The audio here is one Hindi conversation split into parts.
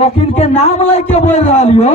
वकील के नाम लेके बोल रही हो।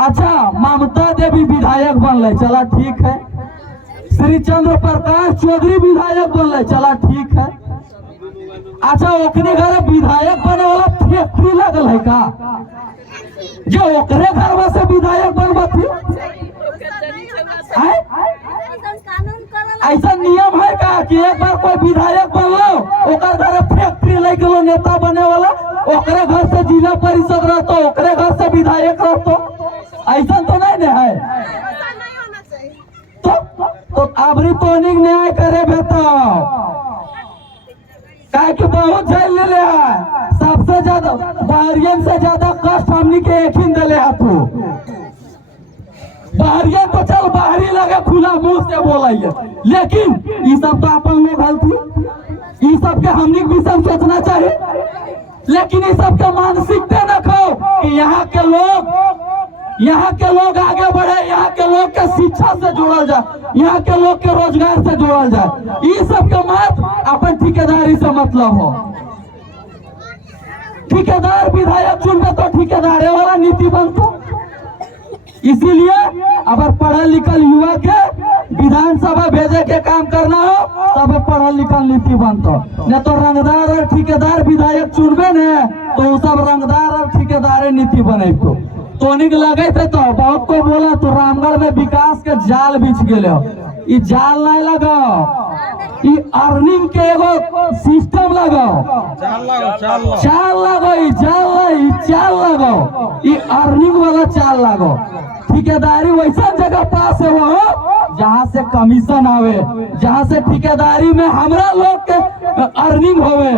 अच्छा, ममता देवी विधायक बनले, चला ठीक है। श्री चंद्र प्रकाश चौधरी विधायक बनले, चला ठीक है। अच्छा, ओकरे घर विधायक बने वाला फैक्ट्री लगल है का, जो ओकरे घर में से विधायक बनबती? ऐसा नियम है का कि एक बार कोई विधायक बनलो ओकर घर फैक्ट्री लग गलो नेता बने वाला, ओकरे घर से जिला परिषद रहतो, ओकरे घर से विधायक रहतो? ऐसा तो नहीं है। तो अबरी तो न्याय करे बताओ, कि बहुत झेल ले है। सबसे ज्यादा बाहरियन से ज्यादा कष्ट हमनी के एक ही दिले है। तू बाहरियन तो चल बाहरी लगे खुला मुंह से बोलाइए, लेकिन ये सब तो अपन में गलती, ये सब के हमनी भी सब सोचना चाहिए। लेकिन ये सब के मानसिकता न खाओ कि यहाँ के लोग आगे बढ़े, यहाँ के लोग के शिक्षा से जोड़ल जाए, यहाँ के लोग के रोजगार से जोड़ल जाए। ये सब के मत अपन ठेकेदारी से मतलब हो। ठेकेदार विधायक चुनबे तो ठेकेदार वाला नीति बनतो। इसीलिए अगर पढ़ल लिखल युवा के विधानसभा भेजे के काम करना हो तब पढ़ल लिखल नीति बनतो, नहीं तो रंगदार और ठेकेदार विधायक चुनबे न तो सब रंगदार और ठेकेदार नीति बने। तो निक लगे थे तो बहुत को बोला तो रामगढ़ में विकास के जाल बिछ गए। जाल नहीं लगाओ, अर्निंग के एगो सिस्टम लगाओ, चाल लगाओ, अर्निंग वाला चाल लगाओ। ठेकेदारी वैसा जगह पास है वो जहाँ से कमीशन आवे, जहाँ से ठेकेदारी में हमरा लोग के अर्निंग होवे,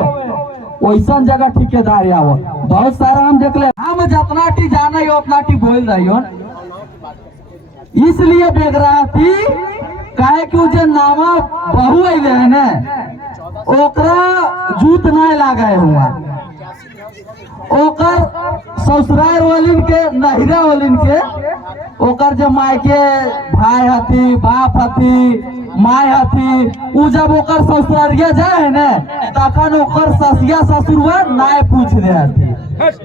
वैसा जगह ठेकेदारी आवो। बहुत सारा हम देख ले, हम जितना टी जाना है उतना टी बोल रही हो। इसलिए देख रहा थी काहे कि जो नामा बहु अले है ना ओकरा जूत नहीं लागे हुआ, ओकर ससुराल वालिन के नहिरा वालिन के, ओकर जब मायके भाई हथी, बाप हथी, माय हथी, उ जब ओकर ससुरारिया जाए ना तखन ओकर ससिया ससुरवा नहीं पूछ रहे हथी।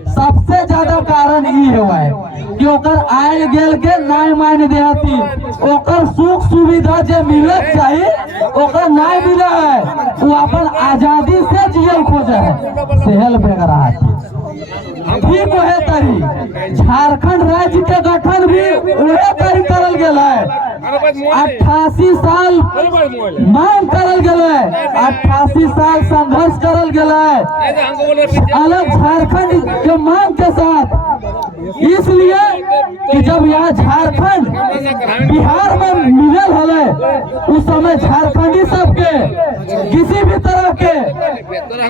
सबसे ज्यादा कारण ये है कि ओकर आयल गेल के नहीं मान दे हथी, ओकर सुख सुविधा जो मिले चाहिए ओकर नहीं मिले है, वो अपन आजादी से जियल खोजे है, सेहल बेग रहा थी। ठीक वह तरी झारखंड राज्य के गठन भी वह तरी करल गेल है। 88 साल मांग करल गेल है, 88 साल संघर्ष करल गेल है अलग झारखंड के मांग के साथ। इसलिए कि जब यहाँ झारखंड बिहार में मिलल है उस समय झारखंडी सबके किसी भी तरह के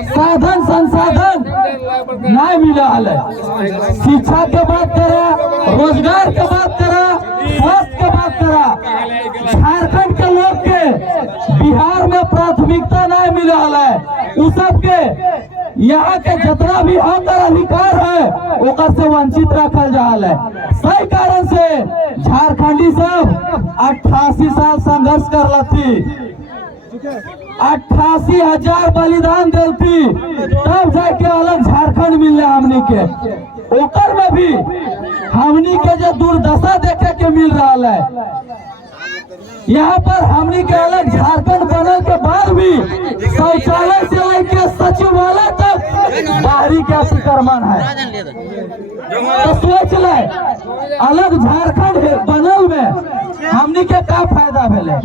साधन संसाधन नहीं मिला है। शिक्षा के बात करा, रोजगार के बात करा, स्वास्थ्य के बात करा, झारखंड के लोग के बिहार में प्राथमिकता नहीं मिला है। उस सबके यहाँ के जितना भी हक और अधिकार है ओकर से वंचित रखल जा है। सही कारण से झारखंडी सब 88 साल संघर्ष कर लथी, 88,000 बलिदान देती, तब जाके अलग झारखंड मिल रहा हमनी के। ओकर में भी हमनी के जो दुर्दशा देखे के मिल रहा है। यहाँ पर हमनी के अलग झारखंड बनने के बाद भी शौचालय से लेके सचिवालय तक बाहरी के अतिक्रमण है। तो सोच ले अलग झारखंड बनल में हमनी के का फायदा भेले?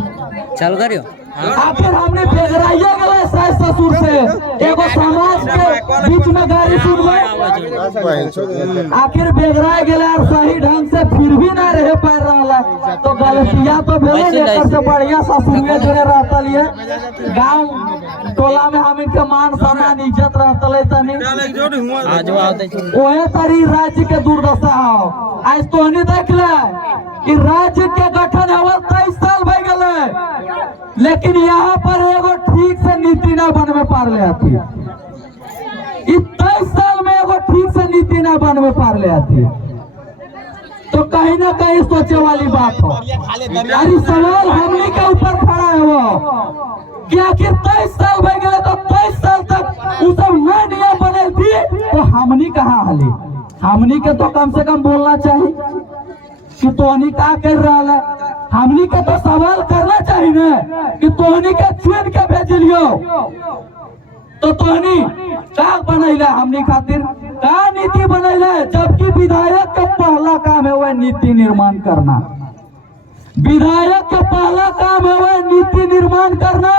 चालू करियो। आखिर हमने बेगराइया गए सास ससुर से एगो समाज के बीच में गाड़ी सुनबे, आखिर बेगराय गए और सही ढंग से फिर भी ना रह पा रहा, तो गलतियां तो भेले लेकर से बढ़िया ससुर में जुड़े रहता लिए गांव टोला में हम इनके मान सम्मान इज्जत रहता ले तनी ओहे तरी राज्य के दुर्दशा हो। आज तो नहीं देख ले कि राज्य के गठन अवल 23 साल भय गए, लेकिन यहाँ पर एगो ठीक से नीति ना बनवे पार ले आती। 23 साल में एगो ठीक से नीति ना बनवे पार ले आती, तो कहीं ना कहीं सोचे वाली बात हो। अरे सवाल हमने के ऊपर खड़ा है वो कि आखिर 23 साल भय गए तो 23 साल तक वो सब नया नियम बनल थी तो हमनी कहाँ हली? हमनी के तो कम से कम बोलना चाहिए कि तोहनी का कर रहा है। हमनी के तो सवाल करना चाहिए ना कि तोहनी के चुन के भेजियो तो तोहनी का बनैला हमनी खातिर का नीति बनैला, जबकि विधायक का पहला काम है वह नीति निर्माण करना। विधायक का पहला काम है वह नीति निर्माण करना,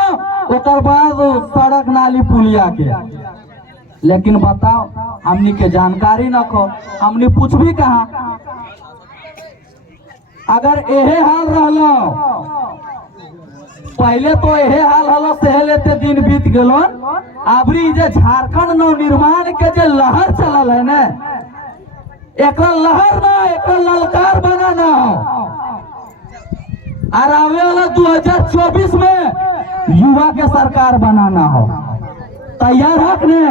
उसके बाद सड़क नाली पुलिया के। लेकिन बताओ हमनी के जानकारी न खो, हमनी पूछ भी कहा। अगर यही हाल रहलो पहले तो यही हाल हलो सह लेते दिन बीत गलो। अबरी जे झारखंड नव निर्माण के जे लहर चलल है ना, एक लहर ना एक ललकार बना ना हो। और आवे वाला 2024 में युवा के सरकार बनाना हो। तैयार हक ने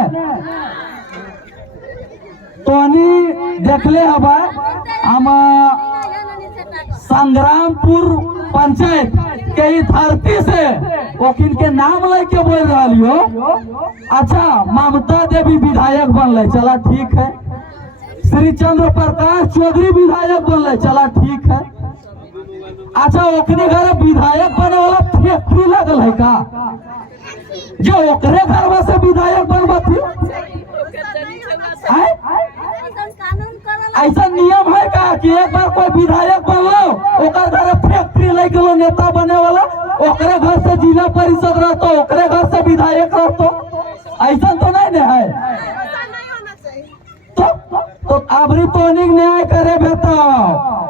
तोनी देखले हवा हम संग्रामपुर पंचायत के धरती से वकील के नाम लेके बोल रहा लियो। अच्छा ममता देवी विधायक बनले, चला ठीक है। श्री चंद्र प्रकाश चौधरी विधायक बनले, चला ठीक है। अच्छा ओकरे घर विधायक बने वाला फैक्ट्री लगल है का, जो ओकरे घर में से विधायक बनबती? ऐसा नियम है का कि एक बार कोई विधायक बनलो ओकर घर फैक्ट्री लग गलो नेता बने वाला, ओकरे घर से जिला परिषद रहतो, ओकरे घर से विधायक रहतो? ऐसा तो नहीं है। तो अबरी तो न्याय करे बताओ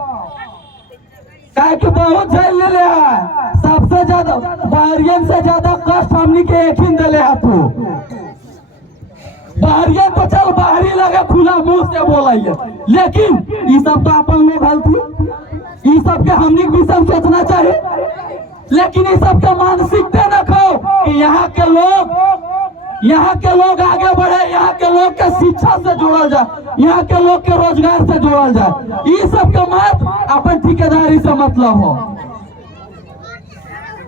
कि बहुत झेल ले है। सबसे ज्यादा बाहरियन से ज्यादा कष्ट हमनी के एक ही दिले है। तू बाहरियन तो चल बाहरी लगे खुला मुंह से बोलाइए, लेकिन ये सब तो अपन में गलती। ये सब के हमनी भी सब सोचना चाहिए, लेकिन ये सब के मानसिकता न खाओ कि यहाँ के लोग आगे बढ़े, यहाँ के लोग के शिक्षा से जोड़ल जाए, यहाँ के लोग के रोजगार से जोड़ल जाए। ये सब के मत अपन ठेकेदारी से मतलब हो।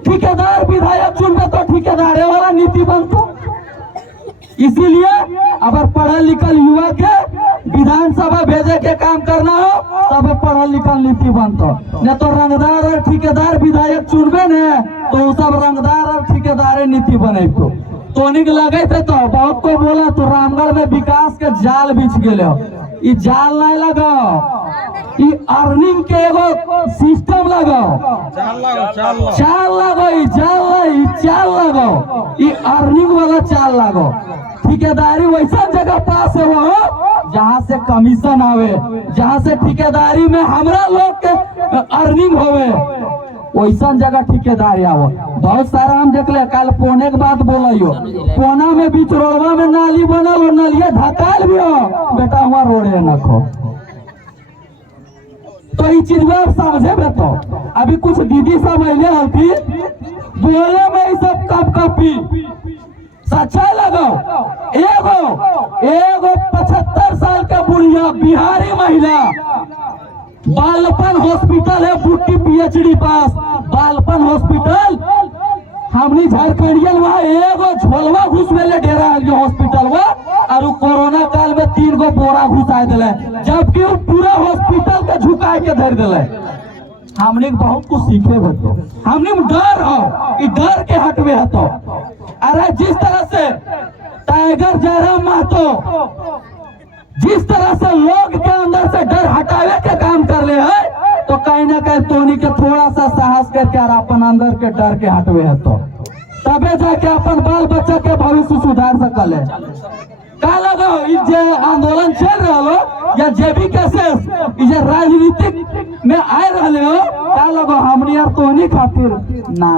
ठेकेदार विधायक चुनबे तो ठेकेदारे वाला नीति बनतो। इसीलिए अगर पढ़ल लिखल युवा के विधानसभा भेजे के काम करना हो तब पढ़ल लिखल नीति बनतो। न तो रंगदार और ठेकेदार विधायक चुनबे न तो सब रंगदार और ठेकेदार नीति बने। तो निक लगे थे तो बहुत को बोला तो रामगढ़ में विकास के जाल बिछ गए। जाल नहीं लगाओ, ये अर्निंग के एगो सिस्टम लगाओ, चाल लगाओ, ये अर्निंग वाला चाल लगाओ। ठेकेदारी वैसा जगह पास है वो जहाँ से कमीशन आवे, जहाँ से ठेकेदारी में हमरा लोग के अर्निंग होवे, वैसा जगह ठेकेदारी आवो। बहुत सारा हम देख ले कल पोने के बाद बोलियो पोना में बीच रोडवा में नाली बनल हो, नालिया ढकाल भी हो बेटा हुआ रोडे न खो। तो ये चीज में समझे बेटो। अभी कुछ दीदी सब अले हल्की बोले में सब कप कपी सच्चाई लगाओ। एगो 75 साल का बुढ़िया बिहारी महिला बालपन हॉस्पिटल है बुट्टी पीएचडी पास बालपन हॉस्पिटल हमनी झारखंडियन वहाँ एगो झोलवा घुस में डेरा हॉस्पिटल और कोरोना काल में 3 गो बोरा घुसा दिले, जबकि वो पूरा हॉस्पिटल के झुकाए के धर दिले। हमने बहुत कुछ सीखे बतो, हमने डर हो कि डर के हटवे हतो। अरे जिस तरह से टाइगर जयराम महतो जिस तरह से लोग के अंदर से डर हटावे के काम कर ले है, तो कहीं ना कहीं तोनी के थोड़ा सा साहस करके और अपन अंदर के डर के हटवे है तो तबे जाके अपन बाल बच्चा के भविष्य सुधार सकले। का लगाओ जे आंदोलन चल रहा हो या जे भी केसेस जे राजनीतिक में आए रहे हो, का लगाओ हमनी यार तोनी खातिर ना,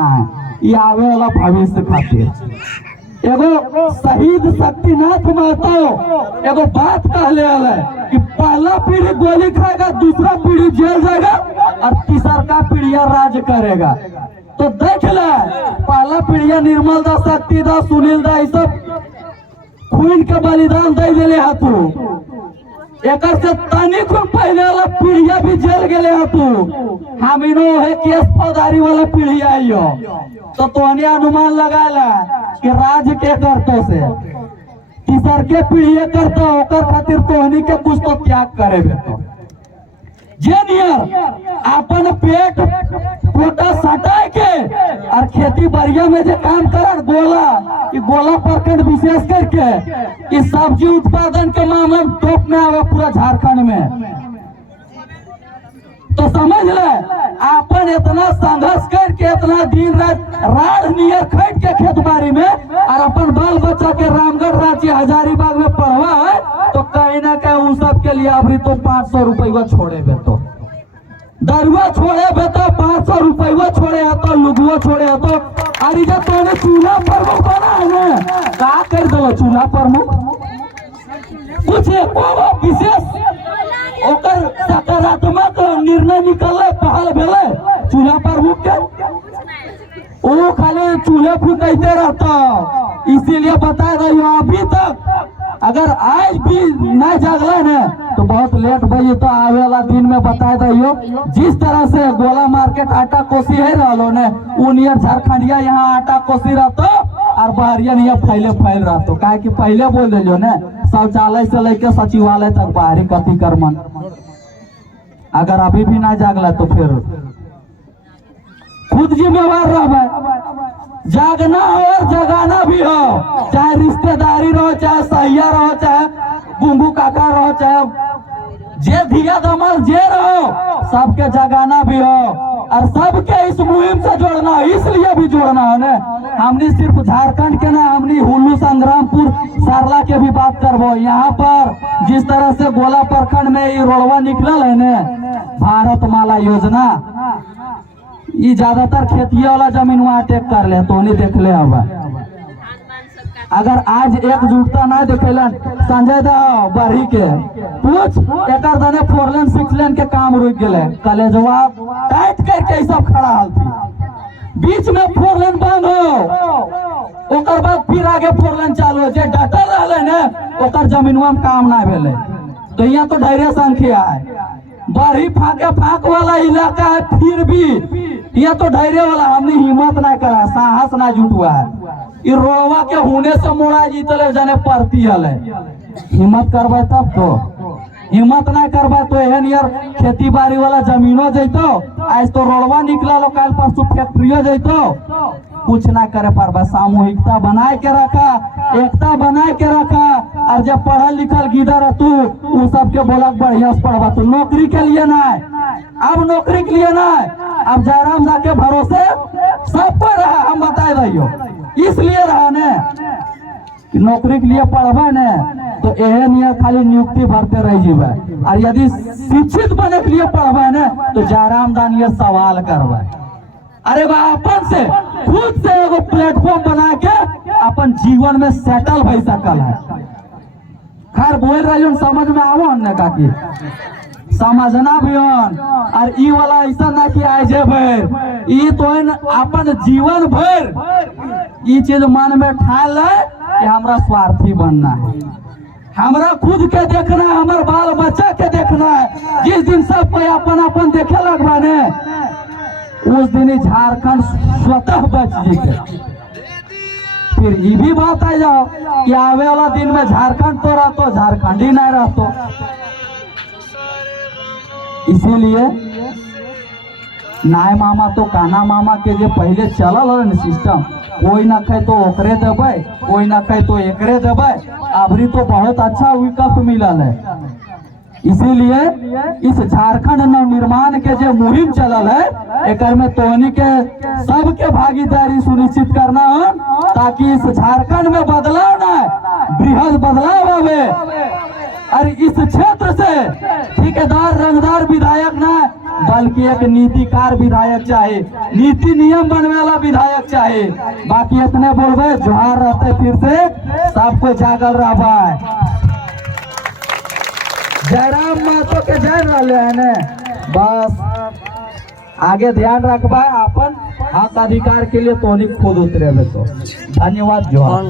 ये आवे वाला भविष्य खातिर। एगो शहीद शक्तिनाथ महतो एगो बात कहले कि पहला पीढ़ी गोली खाएगा, दूसरा पीढ़ी जेल जाएगा और तीसरा पीढ़िया राज करेगा। तो देख ले पहला पीढ़िया निर्मल दास, शक्ति दास, सुनील दास सब खून के बलिदान दे दिले हाथू। एक से तनिक पहले वाला पीढ़िया भी जेल गए हाथू। हम इनो है केस फौजदारी वाला पीढ़ी आई हो तो तोहने अनुमान लगा ला कि राज के करतो से तीसर के पीढ़ी करता होकर खातिर तोहनी के कुछ तो त्याग करे तो जे नियर अपन पेट पोटा सटाए के और खेती बढ़िया में जे काम कर गोला प्रखंड विशेष करके इस सब्जी उत्पादन के मामले में टॉप में आवे पूरा झारखंड में। तो समझ ले अपन इतना संघर्ष करके इतना दिन रात रात नियर खट के खेत बाड़ी में और अपन बाल बच्चा के रामगढ़ रांची हजारीबाग में पढ़वा है तो कहीं ना कहीं उन सब के लिए अभी तो 500 रुपये छोड़े बे तो दरुआ छोड़े बे तो 500 रुपये छोड़े है तो लुगुआ छोड़े है तो अरे जब तोने चूल्हा प्रमुख बना है ना का कर दो चूल्हा प्रमुख कुछ विशेष ओकर सकारात्मक निर्णय निकल पहल भेले चूल्हा प्रमुख के वो खाली चूल्हे फूकते रहता। इसीलिए बता रही हूँ अभी तक अगर आज भी नहीं जागला है तो बहुत लेट भाई तो आवे वाला दिन में बता दियो जिस तरह से गोला मार्केट आटा कोसी है रहा ने उनियर झारखंडिया यहाँ आटा कोसी रहता और बहरिया नहीं फैल रहा तो क्या कि पहले बोल दिलो ने शौचालय से लेके सचिवालय तक बाहरी अतिक्रमण अगर अभी भी ना जागला तो फिर खुद जिम्मेवार रह जागना हो और जगाना भी हो चाहे रिश्तेदारी रहो चाहे सहिया रहो चाहे गुंगू काका रहो चाहे जे धिया दमल जे रहो सबके जगाना भी हो और सबके इस मुहिम से जोड़ना हो इसलिए भी जोड़ना हो ने हमने सिर्फ झारखंड के ना हमने हुल्लू संग्रामपुर सारला के भी बात करबो। यहाँ पर जिस तरह से गोला प्रखंड में ये रोडवा निकलल है ने भारत माला योजना ये ज्यादातर खेती वाला जमीन वहाँ टेक कर ले तो नहीं देख ले अब अगर आज एकजुटता ना देखेलन संजय दा बरही के पूछ एक दने 4 लेन 6 लेन के काम रुक गए कलेजवा टाइट करके सब खड़ा हाल थी बीच में 4 लेन बंद हो ओकर बाद फिर आगे 4 लेन चालू हो जे डटल रहले ने ओकर जमीनवा में काम ना भेले तो यहाँ तो ढेरे संख्या है बरही फाक वाला इलाका है फिर भी यह तो ढेरे वाला हमने हिम्मत ना करा साहस ना जुटुआ है ये रोडवा के होने से मोड़ा जीतले जाने पड़ती है हिम्मत करबे तब तो हिम्मत ना करबे तो एहन यार खेती बाड़ी वाला जमीनो जैतो आज तो रोडवा निकला कल परसों फैक्ट्रियो जैतो कुछ ना करे पर सामूहिकता बनाए के रखा एकता बनाए के रखा और जब पढ़ल लिखल गिदर तू उ सबके बोला बढ़िया से पढ़वा तू नौकरी के लिए ना अब नौकरी के लिए ना अब जयराम दा के भरोसे सब पर रहा हम बता रही इसलिए रहा ने कि नौकरी के लिए पढ़बे ने तो एहन ये खाली नियुक्ति भरते रह जीवे और यदि शिक्षित बने के लिए पढ़बे ने तो जयराम दान ये सवाल करबे अरे बा अपन से खुद से एगो प्लेटफॉर्म बना के अपन जीवन में सेटल भई सकल है। खैर बोल रही समझ में आवो ने काकी समझना भी और ई वाला ऐसा ना कि आज भर ई तो अपन जीवन भर ई चीज मन में ठाल ले कि हमरा स्वार्थी बनना है हमरा खुद के देखना है हमारे बाल बच्चा के देखना है जिस दिन सब कोई अपन अपन देखे लगवा ने उस दिन झारखंड स्वतः बच जाएगा। फिर ये भी बात आ जाओ कि आवे वाला दिन में झारखंड तो रहतो झारखंड ही नहीं रहतो। इसीलिए नाय मामा तो काना मामा के जो पहले चलल है सिस्टम कोई ना कहे तो ओकरे देवे कोई ना कहे तो एकरे देवे अबरी तो बहुत अच्छा विकल्प मिलल है। इसीलिए इस झारखंड नवनिर्माण के जो मुहिम चलल है एक में तोहनी के सबके भागीदारी सुनिश्चित करना हो ताकि इस झारखंड में बदलाव ना बृहद बदलाव आवे और इस क्षेत्र से ठेकेदार रंगदार विधायक ना बल्कि एक नीतिकार विधायक चाहे नीति नियम बनने वाला विधायक चाहे। बाकी इतने बोलबे जोहार रहते फिर से सबको जागल रहा है। जयराम महतो के जय रहे हैं ने बस आगे ध्यान रखबा अपन हक अधिकार के लिए तोनी खुद उतरे तो धन्यवाद जोहार।